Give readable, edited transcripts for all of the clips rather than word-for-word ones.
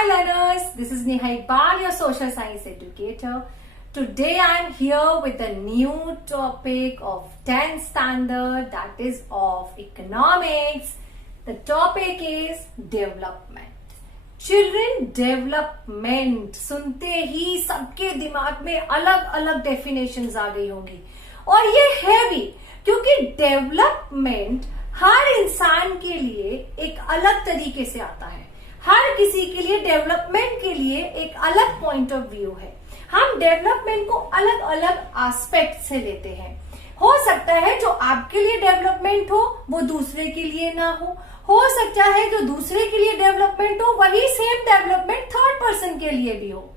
Hi learners, this is Neha Iqbal, your social science educator. Today I am here with a new topic of 10th standard, that is of economics. The topic is development. Children development सुनते ही सबके दिमाग में अलग अलग definitions आ गई होंगी और ये है भी क्योंकि डेवलपमेंट हर इंसान के लिए एक अलग तरीके से आता है। हर किसी के लिए डेवलपमेंट के लिए एक अलग पॉइंट ऑफ व्यू है। हम डेवलपमेंट को अलग अलग एस्पेक्ट से लेते हैं। हो सकता है जो आपके लिए डेवलपमेंट हो वो दूसरे के लिए ना हो सकता है जो दूसरे के लिए डेवलपमेंट हो वही सेम डेवलपमेंट थर्ड पर्सन के लिए भी हो।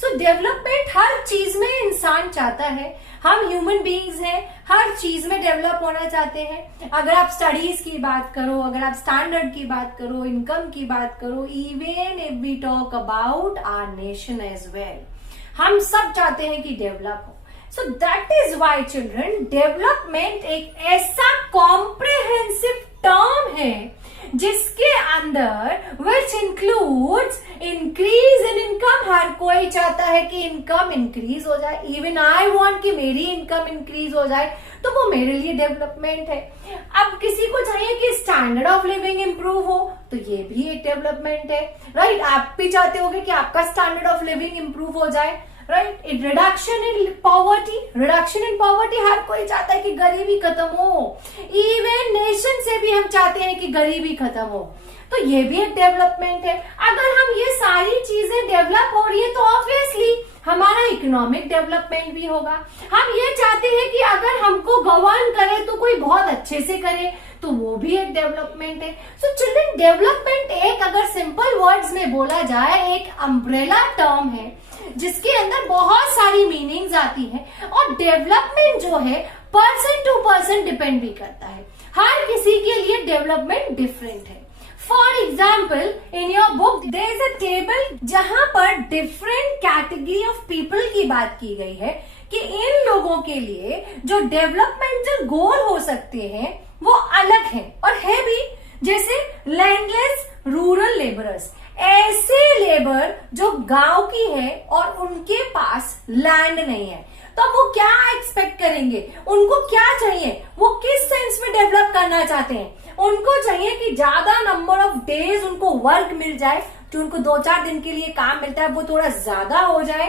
सो डेवलपमेंट हर चीज में इंसान चाहता है। हम ह्यूमन बीइंग्स हैं, हर चीज में डेवलप होना चाहते हैं। अगर आप स्टडीज की बात करो, अगर आप स्टैंडर्ड की बात करो, इनकम की बात करो, even if we talk about our nation as well, हम सब चाहते हैं कि डेवलप हो। So that is why children, development एक ऐसा कॉम्प्रिहेंसिव टर्म है जिसके अंदर which includes increase in income. हर कोई चाहता है कि इनकम इंक्रीज हो जाए। इवन आई वांट कि मेरी इनकम इंक्रीज हो जाए, तो वो मेरे लिए डेवलपमेंट है। अब किसी को चाहिए कि स्टैंडर्ड ऑफ लिविंग इंप्रूव हो, तो ये भी एक डेवलपमेंट है, राइट। आप भी चाहते होगे कि आपका स्टैंडर्ड ऑफ लिविंग इंप्रूव हो जाए, राइट। रिडक्शन इन पॉवर्टी, हर कोई चाहता है कि गरीबी खत्म हो। इवन नेशन से भी हम चाहते हैं कि गरीबी खत्म हो, तो ये भी एक डेवलपमेंट है। अगर हम ये सारी चीजें डेवलप हो रही है तो ऑब्वियसली हमारा इकोनॉमिक डेवलपमेंट भी होगा। हम ये चाहते हैं कि अगर हमको गवर्न करे तो कोई बहुत अच्छे से करे, तो वो भी एक डेवलपमेंट है। सो चिल्ड्रन, डेवलपमेंट एक, अगर सिंपल वर्ड्स में बोला जाए, एक अम्ब्रेला टर्म है जिसके अंदर बहुत सारी मीनिंग्स आती है। और डेवलपमेंट जो है पर्सन टू पर्सन डिपेंड भी करता है। हर किसी के लिए डेवलपमेंट डिफरेंट है। For example, in your book there is a table जहां पर डिफरेंट कैटेगरी ऑफ पीपल की बात की गई है कि इन लोगों के लिए जो डेवलपमेंटल गोल हो सकते हैं वो अलग है और है भी। जैसे लैंडलेस रूरल लेबरर्स, ऐसे लेबर जो गांव की है और उनके पास लैंड नहीं है, तो वो क्या एक्सपेक्ट करेंगे? उनको क्या चाहिए? वो किस सेंस में डेवलप करना चाहते हैं? उनको चाहिए कि ज्यादा नंबर ऑफ डेज उनको वर्क मिल जाए, जो उनको 2-4 दिन के लिए काम मिलता है वो थोड़ा ज्यादा हो जाए।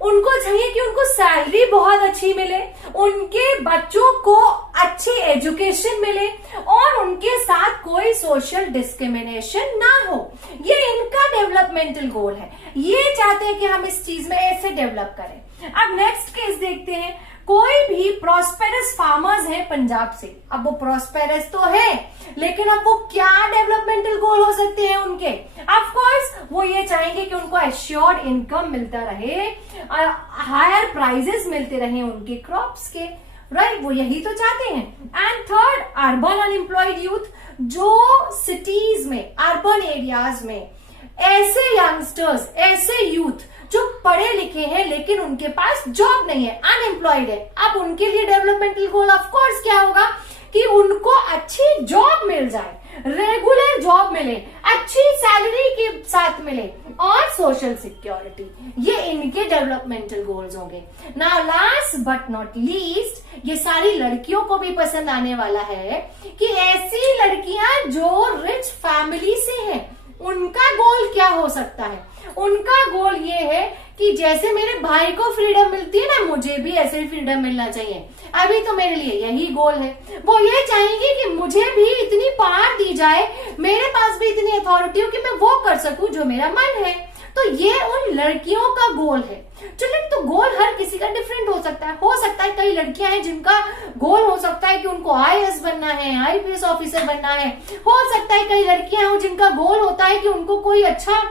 उनको चाहिए कि उनको सैलरी बहुत अच्छी मिले, उनके बच्चों को अच्छी एजुकेशन मिले और उनके साथ कोई सोशल डिस्क्रिमिनेशन ना हो। ये इनका डेवलपमेंटल गोल है। ये चाहते हैं कि हम इस चीज में ऐसे डेवलप करें। अब नेक्स्ट केस देखते हैं। कोई भी प्रॉस्पेरस फार्मर्स हैं पंजाब से। अब वो प्रॉस्पेरस तो है, लेकिन अब वो क्या डेवलपमेंटल गोल हो सकते हैं उनके? ऑफ कोर्स वो ये चाहेंगे कि उनको एश्योर्ड इनकम मिलता रहे, हायर प्राइजेस मिलते रहे उनके क्रॉप्स के, राइट। वो यही तो चाहते हैं। And third, urban unemployed youth, जो सिटीज में, अर्बन एरियाज में ऐसे यंगस्टर्स, ऐसे यूथ जो पढ़े लिखे हैं लेकिन उनके पास जॉब नहीं है, अनएम्प्लॉयड है। अब उनके लिए डेवलपमेंटल गोल ऑफ कोर्स क्या होगा कि उनको अच्छी जॉब मिल जाए, रेगुलर जॉब मिले, अच्छी सैलरी के साथ मिले और सोशल सिक्योरिटी। ये इनके डेवलपमेंटल गोल्स होंगे। Now last but not least, ये सारी लड़कियों को भी पसंद आने वाला है कि ऐसी लड़कियां जो रिच फैमिली से हैं, उनका गोल क्या हो सकता है? उनका गोल ये है कि जैसे मेरे भाई को फ्रीडम मिलती है ना, मुझे भी ऐसे फ्रीडम मिलना चाहिए। अभी तो मेरे लिए यही गोल है। वो ये चाहेंगे कि मुझे भी इतनी पावर दी जाए, मेरे पास भी इतनी अथॉरिटी हो कि मैं वो कर सकूं जो मेरा मन है। तो ये उन लड़कियों का गोल है। चलिए, तो गोल हर किसी का डिफरेंट हो सकता है। कई लड़कियां हैं जिनका गोल हो सकता है कि उनको आईएएस बनना है, आईपीएस ऑफिसर बनना है। हो सकता है कई लड़कियां हो जिनका गोल होता है कि उनको कोई अच्छा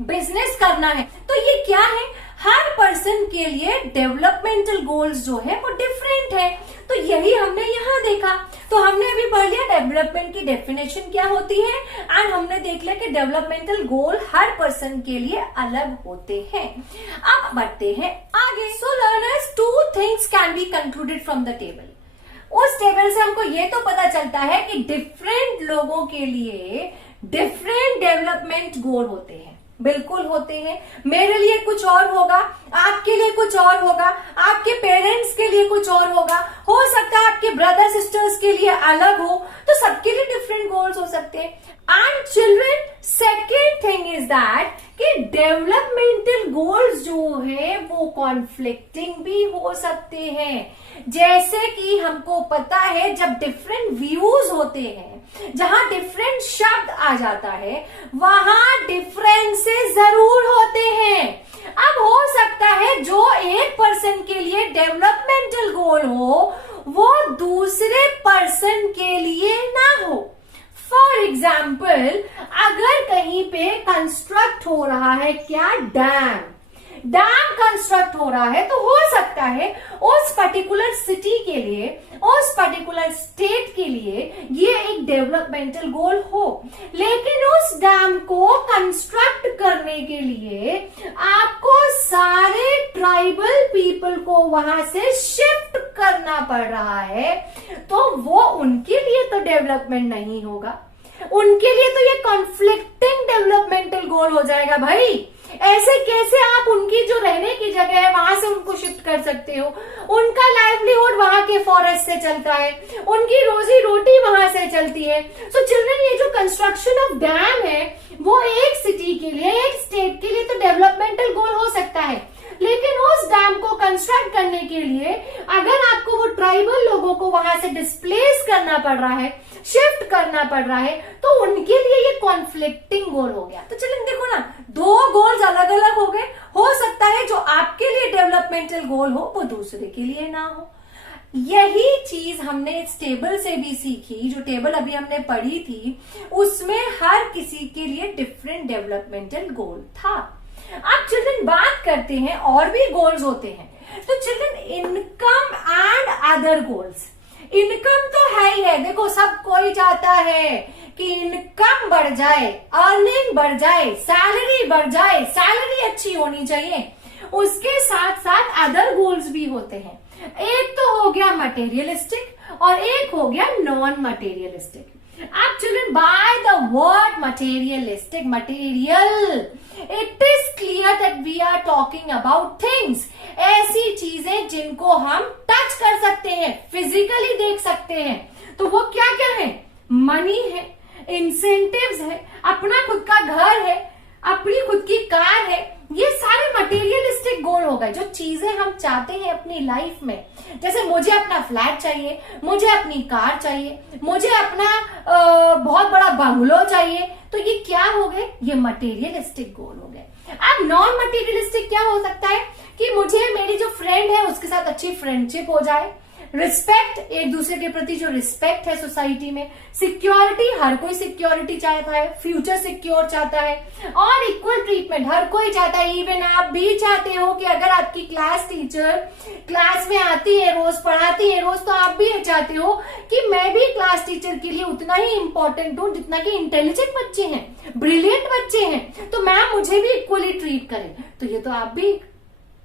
बिजनेस करना है। तो ये क्या है? हर पर्सन के लिए डेवलपमेंटल गोल्स जो है वो डिफरेंट है। तो यही हमने यहाँ देखा। तो हमने अभी पढ़ लिया डेवलपमेंट की डेफिनेशन क्या होती है एंड हमने देख लिया कि डेवलपमेंटल गोल हर पर्सन के लिए अलग होते हैं। अब बढ़ते हैं आगे। सो learners, 2 things can be concluded from the table. उस टेबल से हमको ये तो पता चलता है कि डिफरेंट लोगों के लिए डिफरेंट डेवलपमेंट गोल होते हैं। बिल्कुल होते हैं। मेरे लिए कुछ और होगा, आपके लिए कुछ और होगा, आपके पेरेंट्स के लिए कुछ और होगा, हो सकता है आपके ब्रदर सिस्टर्स के लिए अलग हो, तो सबके लिए डिफरेंट गोल्स हो सकते हैं। And children, second thing is that कि डेवलपमेंटल गोल्स जो है वो कॉन्फ्लिक्टिंग भी हो सकते हैं। जैसे कि हमको पता है जब डिफरेंट व्यूज होते हैं, जहां डिफरेंट शब्द आ जाता है, वहां डिफरेंसेस जरूर होते हैं। अब हो सकता है जो एक पर्सन के लिए डेवलपमेंटल गोल हो वो दूसरे पर्सन के लिए ना हो। फॉर एग्जाम्पल, अगर कहीं पे कंस्ट्रक्ट हो रहा है क्या, डैम कंस्ट्रक्ट हो रहा है, तो हो सकता है उस पर्टिकुलर सिटी के लिए, उस पर्टिकुलर स्टेट के लिए ये एक डेवलपमेंटल गोल हो। लेकिन उस डैम को कंस्ट्रक्ट करने के लिए आपको सारे ट्राइबल पीपल को वहां से शिफ्ट करना पड़ रहा है, तो वो उनके लिए तो डेवलपमेंट नहीं होगा, उनके लिए तो ये कॉन्फ्लिक्टिंग डेवलपमेंटल गोल हो जाएगा। भाई ऐसे कैसे आप उनकी जो रहने की जगह है वहां से उनको शिफ्ट कर सकते हो? उनका लाइवलीहुड वहां के फॉरेस्ट से चलता है, उनकी रोजी रोटी वहां से चलती है। सो चिल्ड्रन, ये जो कंस्ट्रक्शन ऑफ डैम है वो एक सिटी के लिए, एक स्टेट के लिए तो डेवलपमेंटल गोल हो सकता है, लेकिन उस डैम को कंस्ट्रक्ट करने के लिए अगर आपको वो ट्राइबल लोगों को वहां से डिस्प्लेस करना पड़ रहा है, शिफ्ट करना पड़ रहा है, तो उनके लिए ये कॉन्फ्लिक्टिंग गोल हो गया। तो चलिए देखो ना, दो गोल्स अलग अलग हो गए। हो सकता है जो आपके लिए डेवलपमेंटल गोल हो वो दूसरे के लिए ना हो। यही चीज हमने इस टेबल से भी सीखी, जो टेबल अभी हमने पढ़ी थी उसमें हर किसी के लिए डिफरेंट डेवलपमेंटल गोल था। अब चिल्ड्रन बात करते हैं, और भी गोल्स होते हैं। तो children, income and other goals. Income तो है ही है, देखो सब कोई चाहता है कि इनकम बढ़ जाए, अर्निंग बढ़ जाए, सैलरी बढ़ जाए, सैलरी अच्छी होनी चाहिए। उसके साथ साथ अदर गोल्स भी होते हैं। एक तो हो गया मटेरियलिस्टिक और एक हो गया नॉन मटेरियलिस्टिक। अब children, by the word materialistic, material, it is clear that we are talking about things, ऐसी चीजें जिनको हम टच कर सकते हैं, फिजिकली देख सकते हैं। तो वो क्या क्या है? मनी है, इंसेंटिव्स है, अपना खुद का घर है, अपनी खुद की कार है। ये सारे मटेरियलिस्टिक गोल हो गए, जो चीजें हम चाहते हैं अपनी लाइफ में। जैसे मुझे अपना फ्लैट चाहिए, मुझे अपनी कार चाहिए, मुझे अपना बहुत बड़ा बंगलो चाहिए, तो ये क्या हो गए? ये मटेरियलिस्टिक गोल हो गए। अब नॉन मटेरियलिस्टिक क्या हो सकता है कि मुझे मेरी जो फ्रेंड है उसके साथ अच्छी फ्रेंडशिप हो जाए, रिस्पेक्ट, एक दूसरे के प्रति जो रिस्पेक्ट है सोसाइटी में, सिक्योरिटी, हर कोई सिक्योरिटी चाहता है, फ्यूचर सिक्योर चाहता है, और इक्वल ट्रीटमेंट हर कोई चाहता है। इवन आप भी चाहते हो कि अगर आपकी क्लास टीचर क्लास में आती है, रोज पढ़ाती है रोज, तो आप भी चाहते हो कि मैं भी क्लास टीचर के लिए उतना ही इंपॉर्टेंट हूं जितना कि इंटेलिजेंट बच्चे हैं, ब्रिलियंट बच्चे हैं, तो मैम मुझे भी इक्वली ट्रीट करें। तो ये तो आप भी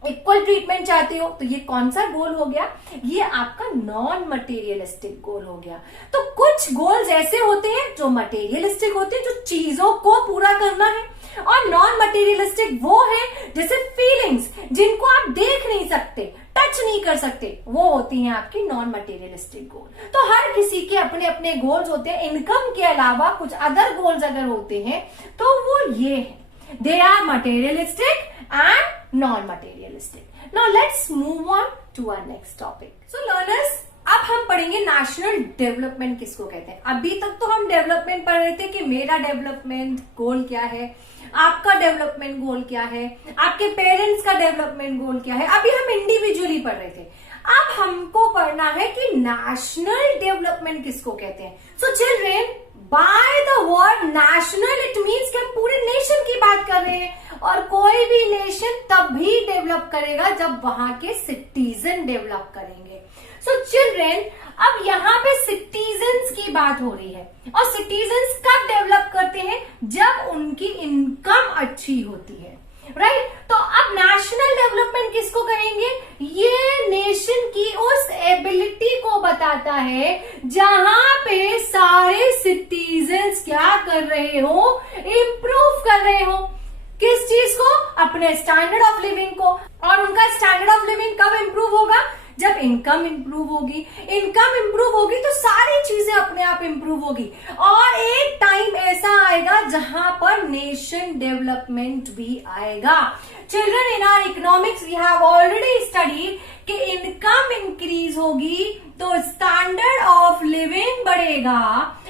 इक्वल ट्रीटमेंट चाहते हो। तो ये कौन सा गोल हो गया? ये आपका नॉन मटेरियलिस्टिक गोल हो गया। तो कुछ गोल्स ऐसे होते हैं जो मटेरियलिस्टिक होते हैं, जो चीजों को पूरा करना है, और नॉन मटेरियलिस्टिक वो है जैसे फीलिंग्स, जिनको आप देख नहीं सकते, टच नहीं कर सकते, वो होती हैं आपकी नॉन मटेरियलिस्टिक गोल। तो हर किसी के अपने अपने गोल्स होते हैं। इनकम के अलावा कुछ अदर गोल्स अगर होते हैं तो वो ये है, they are materialistic and non-materialistic. Now let's move on to our next topic. So learners, अब हम पढ़ेंगे नेशनल डेवलपमेंट किसको कहते हैं। अभी तक तो हम डेवलपमेंट पढ़ रहे थे कि मेरा डेवलपमेंट गोल क्या है, आपका डेवलपमेंट गोल क्या है, आपके पेरेंट्स का डेवलपमेंट गोल क्या है। अभी हम इंडिविजुअली पढ़ रहे थे। अब हमको पढ़ना है कि नेशनल डेवलपमेंट किसको कहते हैं। सो children, bye the word national it means कि हम पूरे नेशन की बात कर रहे हैं, और कोई भी नेशन तभी डेवलप करेगा जब वहां के सिटीजन डेवलप करेंगे। सो चिल्ड्रेन, अब यहाँ पे सिटीजन्स की बात हो रही है, और सिटीजन्स कब डेवलप करते हैं? जब उनकी इनकम अच्छी होती है, राइट? तो अब नेशनल डेवलपमेंट किसको कहेंगे? ये नेशन की उस एबिलिटी को बताता है जहां पे सारे सिटीजन्स क्या कर रहे हो? इम्प्रूव कर रहे हो। किस चीज को? अपने स्टैंडर्ड ऑफ लिविंग को। और उनका स्टैंडर्ड ऑफ लिविंग कब इंप्रूव होगा? जब इनकम इंप्रूव होगी। इनकम इंप्रूव होगी तो सारी चीजें अपने आप इंप्रूव होगी, और एक टाइम ऐसा आएगा जहां पर नेशन डेवलपमेंट भी आएगा। Children, in our economics we have already studied कि इनकम इंक्रीज होगी तो स्टैंडर्ड ऑफ लिविंग बढ़ेगा,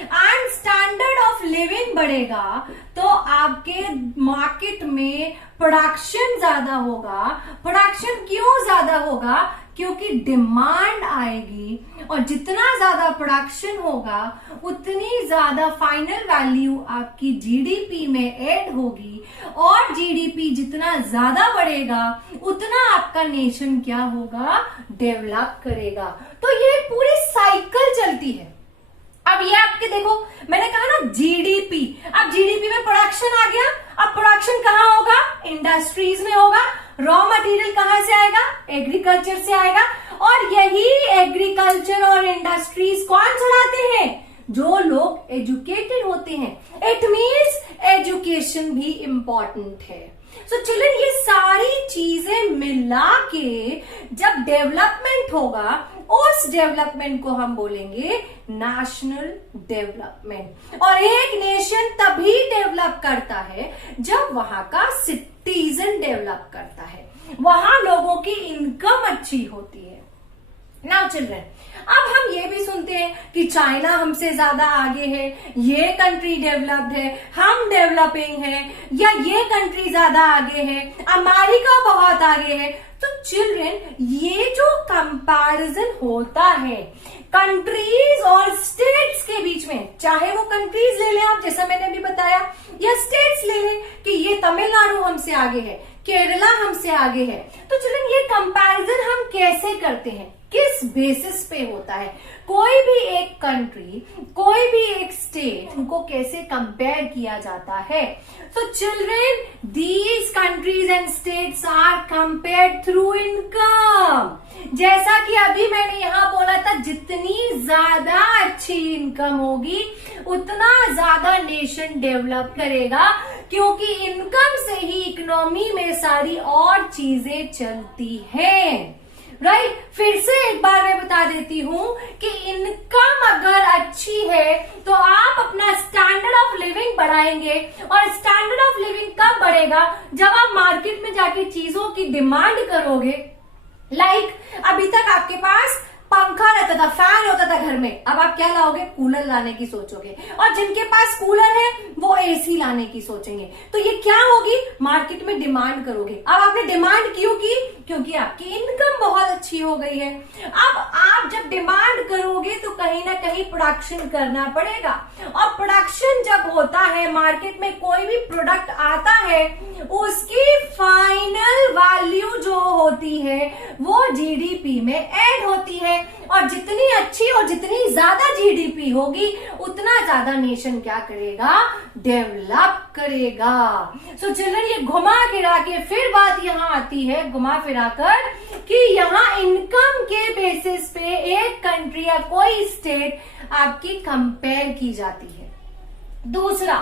एंड स्टैंडर्ड ऑफ लिविंग बढ़ेगा तो आपके मार्केट में प्रोडक्शन ज्यादा होगा। प्रोडक्शन क्यों ज्यादा होगा? क्योंकि डिमांड आएगी, और जितना ज्यादा प्रोडक्शन होगा उतनी ज्यादा फाइनल वैल्यू आपकी जीडीपी में ऐड होगी, और जीडीपी जितना ज्यादा बढ़ेगा उतना आपका नेशन क्या होगा? डेवलप करेगा। तो ये पूरी साइकिल चलती है। अब ये आपके देखो, मैंने कहा ना जीडीपी, अब जीडीपी में प्रोडक्शन आ गया। अब प्रोडक्शन कहाँ होगा? इंडस्ट्रीज में होगा। रॉ मटेरियल कहां से आएगा? एग्रीकल्चर से आएगा, और यही एग्रीकल्चर और इंडस्ट्रीज कौन चलाते हैं? जो लोग एजुकेटेड होते हैं। इट मीन्स एजुकेशन भी इंपॉर्टेंट है। सो चिल्ड्रन, ये सारी चीजें मिला के जब डेवलपमेंट होगा, उस डेवलपमेंट को हम बोलेंगे नेशनल डेवलपमेंट। और एक नेशन तभी डेवलप करता है जब वहां का सिटीजन डेवलप करता है, वहां लोगों की इनकम अच्छी होती है। नाउ चिल्ड्रन, अब हम ये भी सुनते हैं कि चाइना हमसे ज्यादा आगे है, ये कंट्री डेवलप्ड है, हम डेवलपिंग है, या ये कंट्री ज्यादा आगे है, अमेरिका बहुत आगे है। तो चिल्ड्रन, ये जो कंपैरिजन होता है कंट्रीज और स्टेट्स के बीच में, चाहे वो कंट्रीज ले लें आप, जैसा मैंने अभी बताया, या स्टेट्स ले लें कि ये तमिलनाडु हमसे आगे है, केरला हमसे आगे है। तो चिल्ड्रन, ये कंपैरिजन हम कैसे करते हैं? किस बेसिस पे होता है? कोई भी एक कंट्री, कोई भी एक स्टेट, उनको कैसे कंपेयर किया जाता है? So children, these countries and states are compared through income. जैसा कि अभी मैंने यहां बोला था, जितनी ज्यादा अच्छी इनकम होगी उतना ज्यादा नेशन डेवलप करेगा, क्योंकि इनकम से ही इकोनॉमी में सारी और चीजें चलती हैं। राइट, फिर से एक बार मैं बता देती हूं कि इनकम अगर अच्छी है तो आप अपना स्टैंडर्ड ऑफ लिविंग बढ़ाएंगे, और स्टैंडर्ड ऑफ लिविंग कब बढ़ेगा? जब आप मार्केट में जाके चीजों की डिमांड करोगे। अभी तक आपके पास पंखा रहता था, फैन होता था घर में, अब आप क्या लाओगे? कूलर लाने की सोचोगे, और जिनके पास कूलर है वो एसी लाने की सोचेंगे। तो ये क्या होगी? मार्केट में डिमांड करोगे। अब आपने डिमांड क्यों की? क्योंकि आपकी इनकम बहुत अच्छी हो गई है। अब आप जब डिमांड करोगे तो कहीं ना कहीं प्रोडक्शन करना पड़ेगा, और प्रोडक्शन जब होता है, मार्केट में कोई भी प्रोडक्ट आता है, उसकी फाइनल वैल्यू जो होती है वो जीडीपी में ऐड होती है, और जितनी अच्छी और जितनी ज्यादा जीडीपी होगी उतना ज्यादा नेशन क्या करेगा? डेवलप करेगा। सो चिल्ड्रन, ये घुमा फिरा के फिर बात यहां आती है, घुमा फिरा कर, कि यहां इनकम के बेसिस पे एक कंट्री या कोई स्टेट आपकी कंपेयर की जाती है। दूसरा,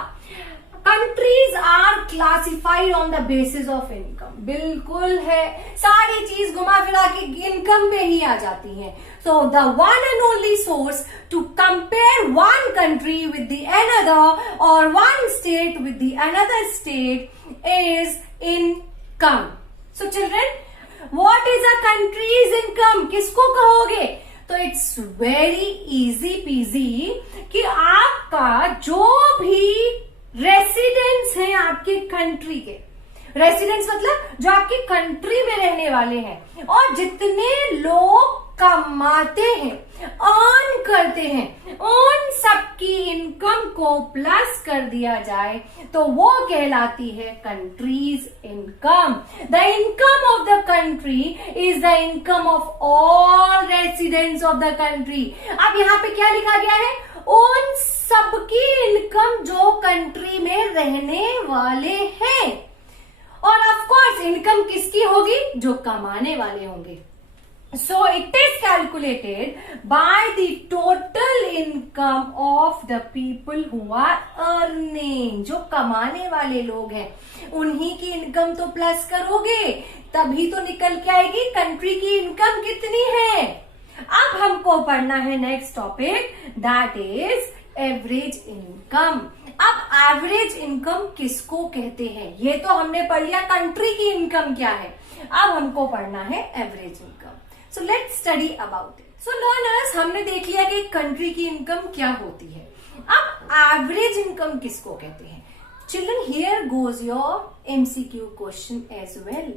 countries are classified on the basis of income. बिल्कुल है, सारी चीज घुमा फिरा के इनकम में ही आ जाती है। So the one and only source to compare one country with the another और one state with the another state is income. So children, what is a country's income? किसको कहोगे? तो इट्स वेरी इजी पीजी कि आपका जो भी residents हैं आपके कंट्री के, रेसिडेंट्स मतलब जो आपकी कंट्री में रहने वाले हैं, और जितने लोग कमाते हैं, अर्न करते हैं, उन सबकी इनकम को प्लस कर दिया जाए तो वो कहलाती है countries income. The income of the country is the income of all residents of the country. अब यहाँ पे क्या लिखा गया है? उन सबकी इनकम जो कंट्री में रहने वाले हैं। और ऑफ कोर्स इनकम किसकी होगी? जो कमाने वाले होंगे। So it is calculated by the total income of the people who are earning. जो कमाने वाले लोग हैं उन्हीं की इनकम तो प्लस करोगे तभी तो निकल के आएगी कंट्री की इनकम कितनी है. अब हमको पढ़ना है next topic, that is average income. अब एवरेज इनकम किसको कहते हैं? ये तो हमने पढ़ लिया कंट्री की इनकम क्या है. अब हमको पढ़ना है average income. So let's study about it. So learners, हमने देख लिया कि कंट्री की इनकम क्या होती है. अब एवरेज इनकम किसको कहते हैं? Children, here goes your MCQ question as well.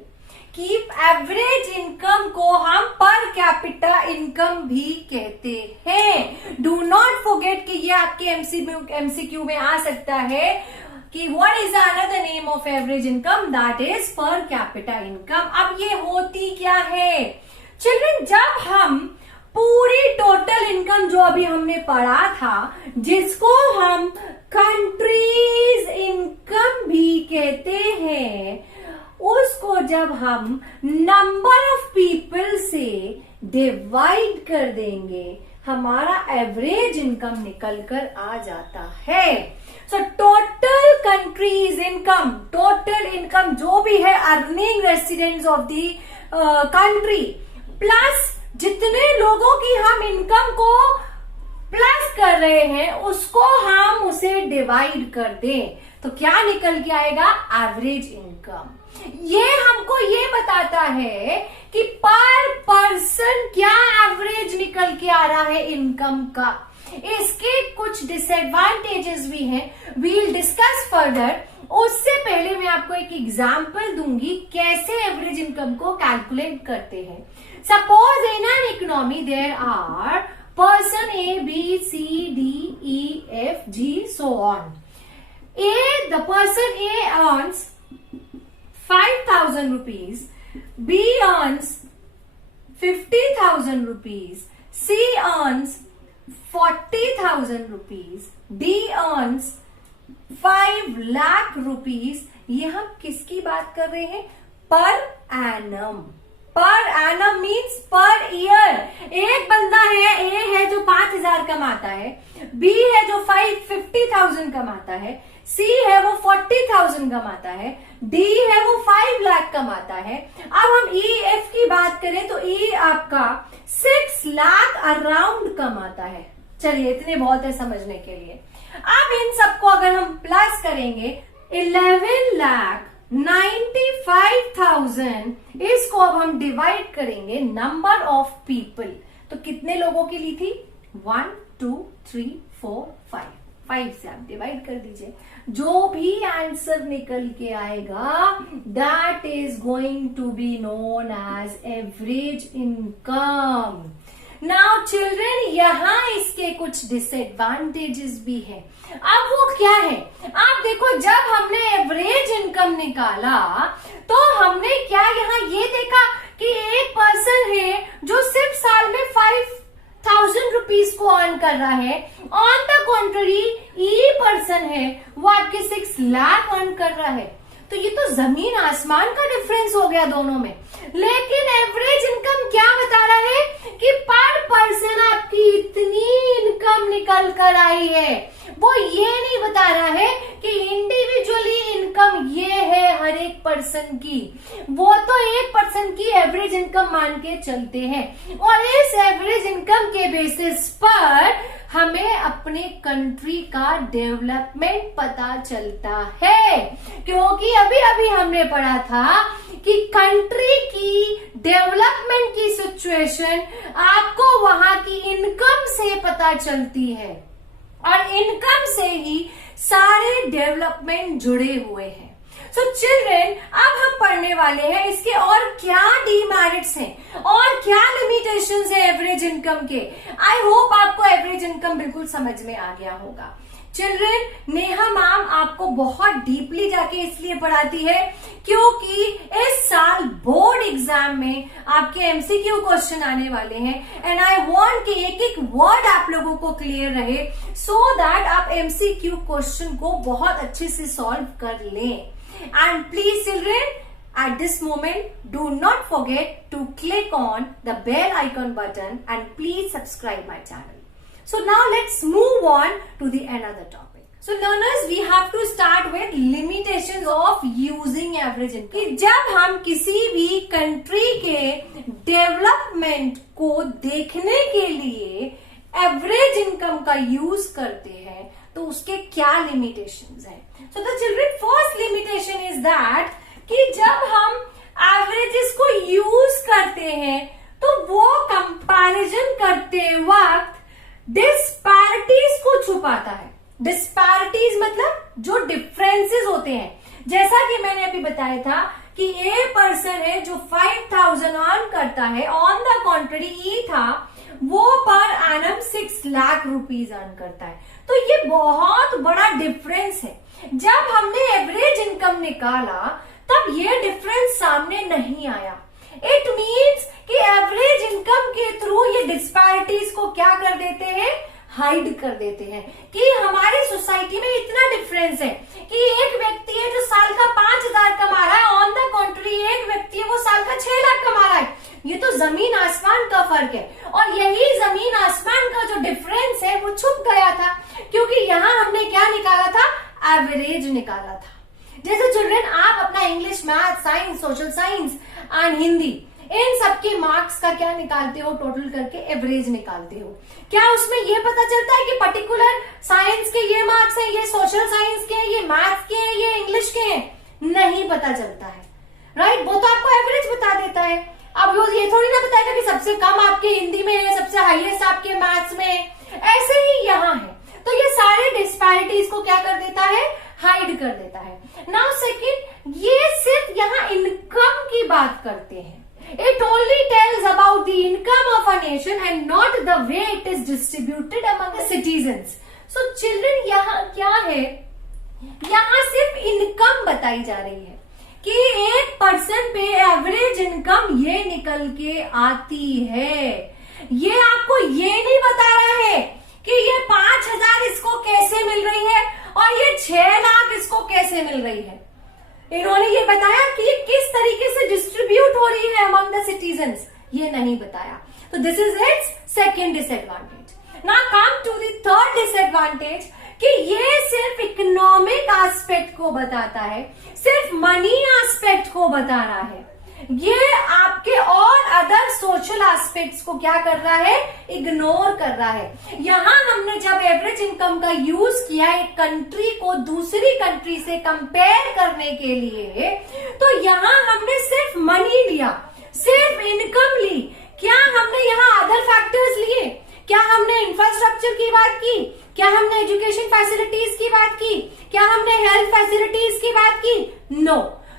कि एवरेज इनकम को हम पर कैपिटा इनकम भी कहते हैं. डू नॉट फॉरगेट कि ये आपके एमसीक्यू में आ सकता है कि what is another name of average income, that is per capita income. अब ये होती क्या है चिल्ड्रन? जब हम पूरी टोटल इनकम जो अभी हमने पढ़ा था, जिसको हम कंट्रीज इनकम भी कहते हैं, उसको जब हम नंबर ऑफ पीपल से डिवाइड कर देंगे, हमारा एवरेज इनकम निकल कर आ जाता है. So total countries income, total income जो भी है earning residents of the country, plus जितने लोगों की हम इनकम को प्लस कर रहे हैं उसको हम उसे डिवाइड कर दें, तो क्या निकल के आएगा? Average income. ये हमको ये बताता है कि पर पर्सन क्या एवरेज निकल के आ रहा है इनकम का. इसके कुछ डिसएडवांटेजेस भी हैं, वील डिस्कस फर्दर. उससे पहले मैं आपको एक एग्जांपल दूंगी कैसे एवरेज इनकम को कैलकुलेट करते हैं. Suppose in an economy there are person A, B, C, D, E, F, G, so on. The person A earns 5,000 rupees, B earns 50,000 rupees, C earns 40,000 rupees, D earns 5 lakh rupees. ये हम किसकी बात कर रहे हैं? Per annum. Per annum means per year. एक बंदा है, ए है जो 5,000 कमाता है, बी है जो 50,000 कमाता है, सी है वो 40,000 कमाता है, डी है वो 5 लाख कमाता है. अब हम ई एफ की बात करें तो ई आपका 6 लाख अराउंड कमाता है. चलिए इतने बहुत है समझने के लिए. अब इन सबको अगर हम प्लस करेंगे 11,95,000, इसको अब हम डिवाइड करेंगे नंबर ऑफ पीपल, तो कितने लोगों की ली थी? 1 2 3 4 5. 5 से आप डिवाइड कर दीजिए. जो भी आंसर निकल के आएगा that is going to be known as average income. Now children, यहां इसके कुछ डिसएडवांटेजेस भी हैं. अब वो क्या है? आप देखो, जब हमने एवरेज इनकम निकाला तो हमने क्या यहाँ ये देखा कि एक पर्सन है जो सिर्फ साल में 5,000 रुपीज को अर्न कर रहा है. On the contrary E person है वो आपके 6 लाख अर्न कर रहा है. तो ये तो जमीन आसमान का डिफरेंस हो गया दोनों में. लेकिन एवरेज इनकम क्या बता रहा है कि पर पर्सन आपकी इतनी इनकम निकल कर आई है. वो ये नहीं बता रहा है कि इंडिविजुअली इनकम ये है हर एक पर्सन की. वो तो एक पर्सन की एवरेज इनकम मान के चलते हैं और इस एवरेज इनकम के बेसिस पर हमें अपने कंट्री का डेवलपमेंट पता चलता है. क्योंकि अभी अभी हमने पढ़ा था कि कंट्री की डेवलपमेंट की सिचुएशन आपको वहां की इनकम से पता चलती है और इनकम से ही सारे डेवलपमेंट जुड़े हुए हैं. सो चिल्ड्रन, अब हम पढ़ने वाले हैं इसके और क्या डीमेरिट्स हैं और क्या लिमिटेशंस है एवरेज इनकम के. आई होप आपको एवरेज इनकम बिल्कुल समझ में आ गया होगा. चिल्ड्रन, नेहा मैम आपको बहुत डीपली जाके इसलिए पढ़ाती है क्योंकि इस साल बोर्ड एग्जाम में आपके एमसीक्यू क्वेश्चन आने वाले हैं एंड आई वांट कि एक एक वर्ड आप लोगों को क्लियर रहे सो दैट आप एमसीक्यू क्वेश्चन को बहुत अच्छे से सॉल्व कर लें. And please children, At this moment, do not forget to click on the bell icon button and please subscribe my channel. So now let's move on to the another topic. So learners, we have to start with limitations of using average income. कि जब हम किसी भी country के development को देखने के लिए एवरेज इनकम का यूज करते हैं तो उसके क्या लिमिटेशंस हैं? So the children, first limitation is that कि जब हम एवरेजेस को यूज करते हैं तो वो कंपैरिजन करते वक्त डिस्पैरिटीज को छुपाता है. डिस्पैरिटीज मतलब जो डिफरेंसेस होते हैं. जैसा कि मैंने अभी बताया था कि ए पर्सन है जो 5,000 अर्न करता है, ऑन द कॉन्ट्ररी ई था वो per annum 6 lakh rupees earn करता है. तो ये बहुत बड़ा डिफरेंस है. जब हमने एवरेज इनकम निकाला तब ये डिफरेंस सामने नहीं आया. इट मीन्स कि एवरेज इनकम के थ्रू ये डिस्पैरिटीज को क्या कर देते हैं? हाइड कर देते हैं. कि हमारी सोसाइटी में इतना डिफरेंस है कि एक व्यक्ति है जो साल का 5,000 कमा रहा है, ऑन द कॉन्ट्री एक व्यक्ति है वो साल का 6 लाख कमा रहा है. ये तो जमीन आसमान का फर्क है. और यही जमीन आसमान का जो डिफरेंस है वो छुप गया था क्योंकि यहाँ हमने क्या निकाला था? एवरेज निकाला था. जैसे चिल्ड्रन, आप अपना English, math, science, social science and Hindi इन सबके मार्क्स का क्या निकालते हो? टोटल करके एवरेज निकालते हो. क्या उसमें ये पता चलता है कि पर्टिकुलर साइंस के ये मार्क्स हैं, ये सोशल साइंस के हैं, ये मैथ के हैं, ये इंग्लिश के हैं? नहीं पता चलता है. राइट? वो तो आपको एवरेज बता देता है. अब वो ये थोड़ी ना बताएगा कि सबसे कम आपके हिंदी में है, सबसे हाईएस्ट आपके मैथ्स में है. ऐसे ही यहाँ है. तो ये सारे डिस्पैरिटीज को क्या कर देता है? हाइड कर देता है. नाउ सेकंड, ये सिर्फ यहाँ इनकम की बात करते हैं. It only tells about the income of a nation and not the way it is distributed among the citizens. So children, यहाँ क्या है? यहाँ सिर्फ इनकम बताई जा रही है कि एक पर्सन पे एवरेज इनकम ये निकल के आती है. ये आपको ये नहीं बता रहा है कि ये 5,000 इसको कैसे मिल रही है और ये 6 लाख इसको कैसे मिल रही है. इन्होंने ये बताया कि ये किस तरीके से डिस्ट्रीब्यूट हो रही है अमंग द सिटीजन्स. ये नहीं बताया. तो this is its second disadvantage. Now come to the third disadvantage कि ये सिर्फ इकोनॉमिक एस्पेक्ट को बताता है, सिर्फ मनी एस्पेक्ट को बता रहा है. ये आपके और अदर सोशल एस्पेक्ट्स को क्या कर रहा है? इग्नोर कर रहा है. यहां हमने जब एवरेज इनकम का यूज किया एक कंट्री को दूसरी कंट्री से कंपेयर करने के लिए, तो यहां हमने सिर्फ मनी लिया, सिर्फ इनकम ली. क्या हमने यहाँ अदर फैक्टर्स लिए? क्या हमने इंफ्रास्ट्रक्चर की बात की? क्या हमने एजुकेशन फैसिलिटीज की बात की? क्या हमने हेल्थ फैसिलिटीज की बात की? नो.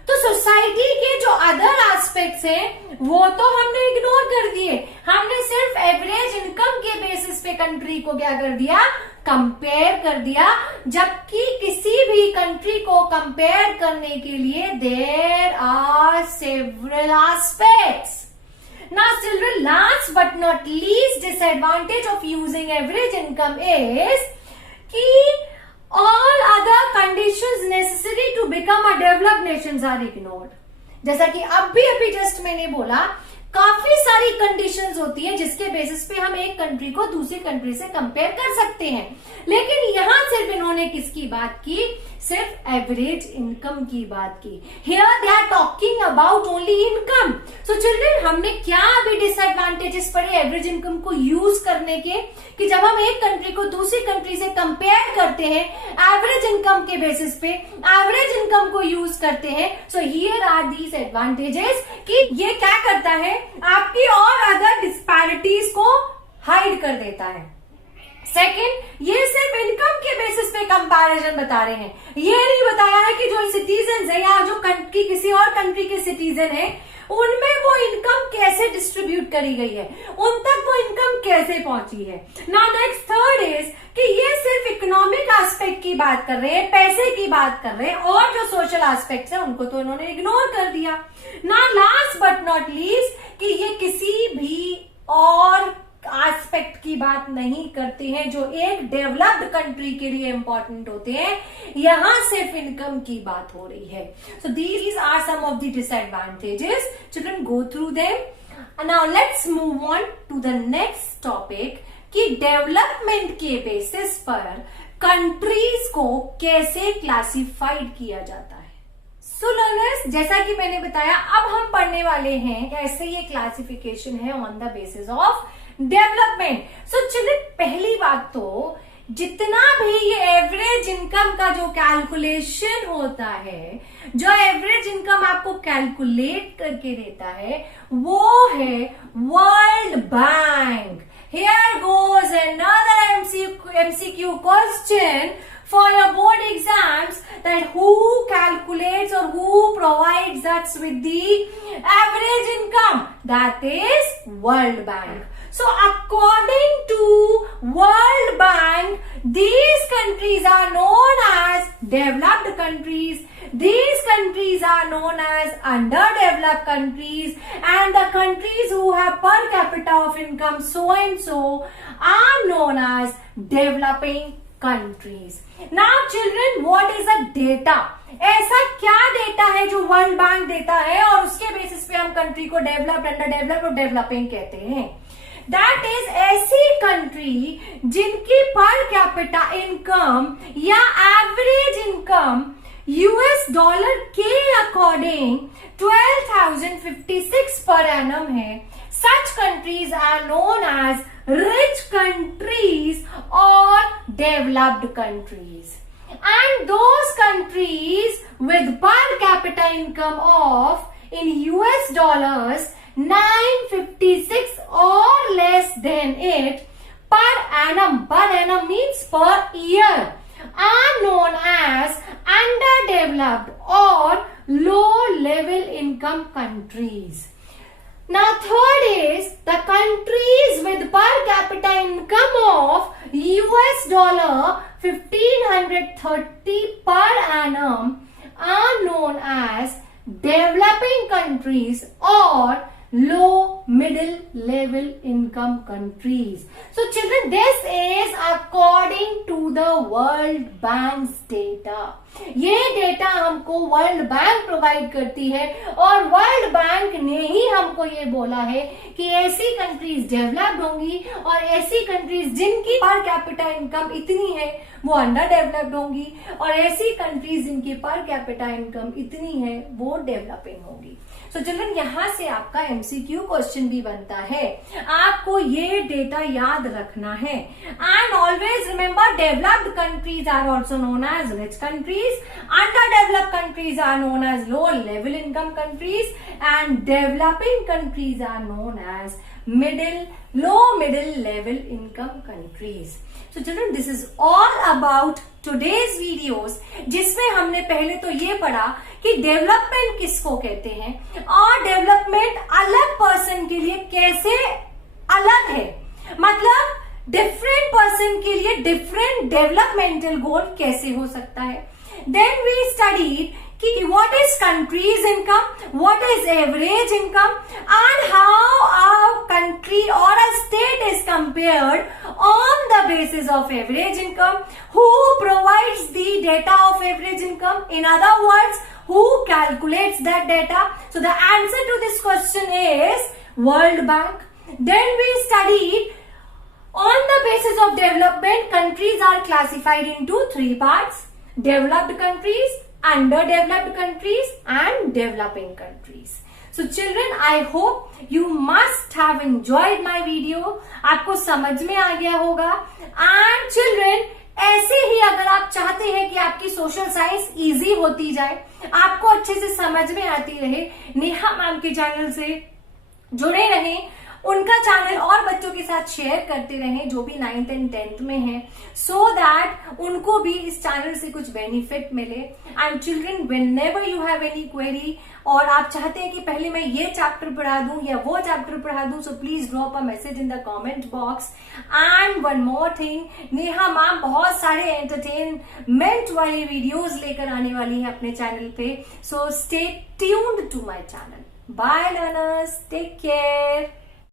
तो सोसाइटी के जो अदर एस्पेक्ट्स हैं वो तो हमने इग्नोर कर दिए. हमने सिर्फ एवरेज इनकम के बेसिस पे कंट्री को क्या कर दिया? कंपेयर कर दिया. जबकि किसी भी कंट्री को कंपेयर करने के लिए there are several aspects. Now children, last but not least disadvantage of using average income is कि all other conditions necessary to become a developed nations are ignored. जैसा कि अभी जस्ट मैंने बोला, काफी सारी कंडीशंस होती है जिसके बेसिस पे हम एक कंट्री को दूसरी कंट्री से कंपेयर कर सकते हैं. लेकिन यहां सिर्फ इन्होंने किसकी बात की? सिर्फ एवरेज इनकम की बात की. Here they are talking about only income. So children, हमने क्या अभी डिसएडवांटेजेस पढ़े एवरेज इनकम को यूज करने के? कि जब हम एक कंट्री को दूसरी कंट्री से कंपेयर करते हैं एवरेज इनकम के बेसिस पे, एवरेज इनकम को यूज करते हैं. So here are these advantages कि ये क्या करता है? आपकी और अदर डिस्पैरिटीज को हाइड कर देता है. सेकंड, ये सिर्फ इनकम के बेसिस पे कंपैरिजन बता रहे हैं. ये नहीं बताया है कि जो सिटीजन है या जो कंट्री किसी और कंट्री के सिटीजन है उनमें वो इनकम कैसे डिस्ट्रीब्यूट करी गई है, उन तक वो इनकम कैसे पहुंची है. नाउ नेक्स्ट थर्ड इज कि ये सिर्फ इकोनॉमिक एस्पेक्ट की बात कर रहे हैं, पैसे की बात कर रहे हैं, और जो सोशल एस्पेक्ट्स है उनको तो इन्होंने इग्नोर कर दिया. Now last but not least कि ये किसी भी और एस्पेक्ट की बात नहीं करते हैं जो एक डेवलप्ड कंट्री के लिए इंपॉर्टेंट होते हैं, यहां सिर्फ इनकम की बात हो रही है. So these are some of the disadvantages. Children go through them. Now let's move on to the next topic कि डेवलपमेंट के बेसिस पर कंट्रीज को कैसे क्लासिफाइड किया जाता है. सो लर्नर्स, जैसा कि मैंने बताया, अब हम पढ़ने वाले हैं कैसे ये क्लासिफिकेशन है on the basis of development. So चलिए, पहली बात तो जितना भी ये एवरेज इनकम का जो कैलकुलेशन होता है, जो एवरेज इनकम आपको कैलकुलेट करके देता है, वो है world bank. Here goes another MCQ question for your board exams, that who calculates or who provides us with the average income? That is World Bank. So according to World Bank, these countries are known as developed countries. These countries are known as underdeveloped countries, and the countries who have per capita of income so and so are known as developing countries. Now children, what is a data? ऐसा क्या data है जो world bank देता है और उसके basis पे हम कंट्री को डेवलप्ड, अंडर डेवलप्ड और डेवलपिंग कहते हैं. दैट इज ऐसी कंट्री जिनकी पर कैपिटा इनकम या एवरेज इनकम US डॉलर के अकॉर्डिंग 12,056 पर एनम है. Such countries are known as rich countries or developed countries. And those countries with per capita income of in US dollars 956 or less than it per annum means per year, are known as underdeveloped or low level income countries. Now third is the countries with per capita income of US dollar 1,530 per annum are known as developing countries or low middle level income countries. So children, this is according to the World Bank's data. ये data हमको world bank provide करती है और world bank ने ही हमको ये बोला है कि ऐसी कंट्रीज डेवलप्ड होंगी और ऐसी कंट्रीज जिनकी पर कैपिटा इनकम इतनी है वो अंडर डेवलप्ड होंगी, और ऐसी कंट्रीज जिनकी पर कैपिटा इनकम इतनी है वो डेवलपिंग होंगी. सो चिल्ड्रन, यहां से आपका एमसीक्यू क्वेश्चन भी बनता है. आपको ये डेटा याद रखना है. And always remember, developed countries are also known as rich countries, underdeveloped countries are known as low level income countries, and developing countries are known as low middle level income countries. So children, this is all about today's videos, जिसमें हमने पहले तो ये पढ़ा कि development किसको कहते हैं और डेवलपमेंट अलग पर्सन के लिए कैसे अलग है, मतलब डिफरेंट पर्सन के लिए डिफरेंट डेवलपमेंटल गोल कैसे हो सकता है. देन वी स्टडीड कि what is country's income, what is average income, and how a country or a state is compared on the basis of average income. Who provides the data of average income? In other words, who calculates that data? So the answer to this question is World Bank. Then we studied on the basis of development, countries are classified into three parts: developed countries, underdeveloped countries and developing countries. So children, I hope you must have enjoyed my video. आपको समझ में आ गया होगा. And children, ऐसे ही अगर आप चाहते हैं कि आपकी सोशल साइंस इजी होती जाए, आपको अच्छे से समझ में आती रहे, नेहा मैम के चैनल से जुड़े रहें, उनका चैनल और बच्चों के साथ शेयर करते रहें जो भी 9th and 10th में हैं, सो दैट उनको भी इस चैनल से कुछ बेनिफिट मिले. And children, whenever you have any query और आप चाहते हैं कि पहले मैं ये चैप्टर पढ़ा दूं या वो चैप्टर पढ़ा दूं, so please drop a message in the comment box. And one more thing, Neha ma'am बहुत सारे एंटरटेनमेंट वाली वीडियोज लेकर आने वाली है अपने चैनल पे, so stay tuned to my channel. Bye learners, take care.